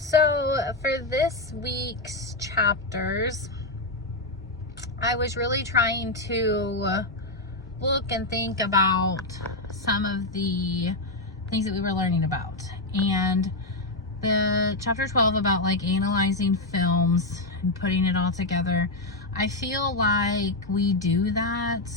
So for this week's chapters, I was really trying to look and think about some of the things that we were learning about. And the chapter 12 about like analyzing films and putting it all together, I feel like we do that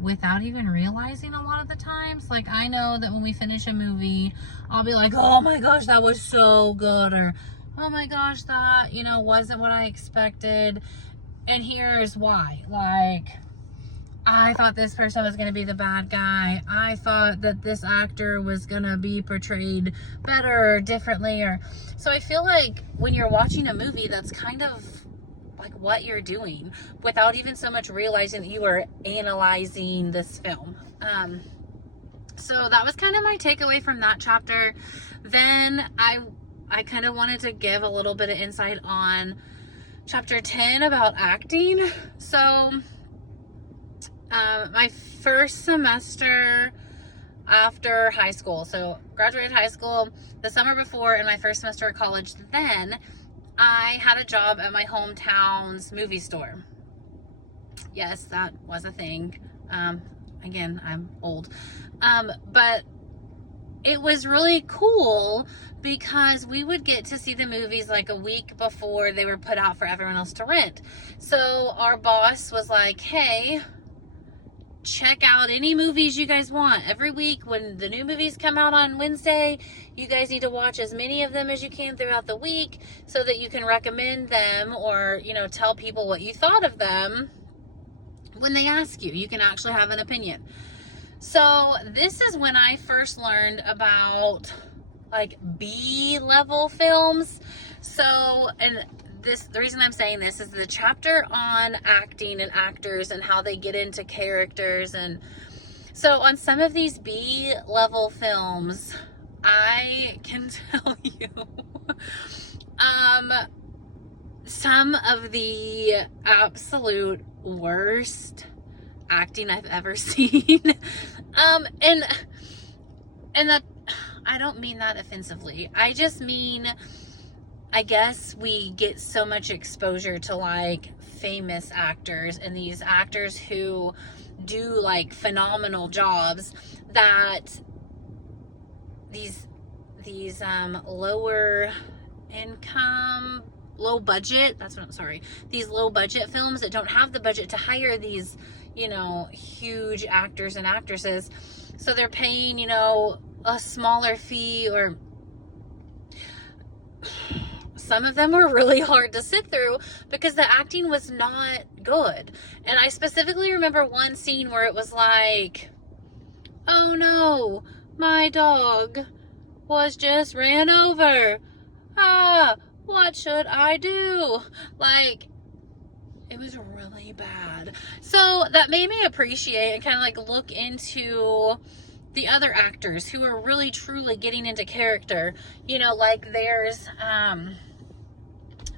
without even realizing a lot of the times. Like, I know that when we finish a movie, I'll be like, oh my gosh, that was so good, or oh my gosh, that, wasn't what I expected, and here's why. Like, I thought this person was going to be the bad guy. I thought that this actor was going to be portrayed better or differently. So I feel like when you're watching a movie, that's kind of like what you're doing without even so much realizing that you are analyzing this film. So that was kind of my takeaway from that chapter. Then I kind of wanted to give a little bit of insight on chapter 10 about acting. So my first semester after high school, so graduated high school the summer before, and my first semester of college, then I had a job at my hometown's movie store. Yes, that was a thing. Again, I'm old. But it was really cool because we would get to see the movies like a week before they were put out for everyone else to rent. So our boss was like, hey, check out any movies you guys want. Every week when the new movies come out on Wednesday, you guys need to watch as many of them as you can throughout the week so that you can recommend them or, tell people what you thought of them. When they ask you, you can actually have an opinion. So this is when I first learned about like B-level films. So, and the reason I'm saying this is the chapter on acting and actors and how they get into characters. And so on some of these B-level films, I can tell you some of the absolute worst acting I've ever seen. And that, I don't mean that offensively. I just mean, I guess we get so much exposure to like famous actors and these actors who do like phenomenal jobs that these lower income, low budget, these low budget films that don't have the budget to hire these, huge actors and actresses. So they're paying, a smaller fee, or some of them were really hard to sit through because the acting was not good. And I specifically remember one scene where it was like, oh no, my dog was just ran over. What should I do? Like, it was really bad. So that made me appreciate and kind of like look into the other actors who are really truly getting into character. Like there's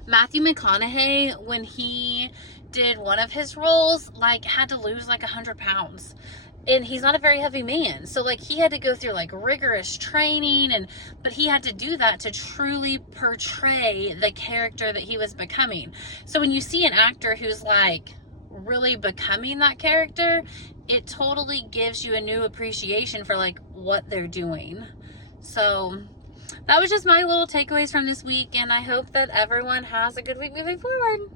Matthew McConaughey, when he did one of his roles, like had to lose like 100 pounds. And he's not a very heavy man. So like he had to go through like rigorous training, but he had to do that to truly portray the character that he was becoming. So when you see an actor who's like really becoming that character, it totally gives you a new appreciation for like what they're doing. So that was just my little takeaways from this week, and I hope that everyone has a good week moving forward.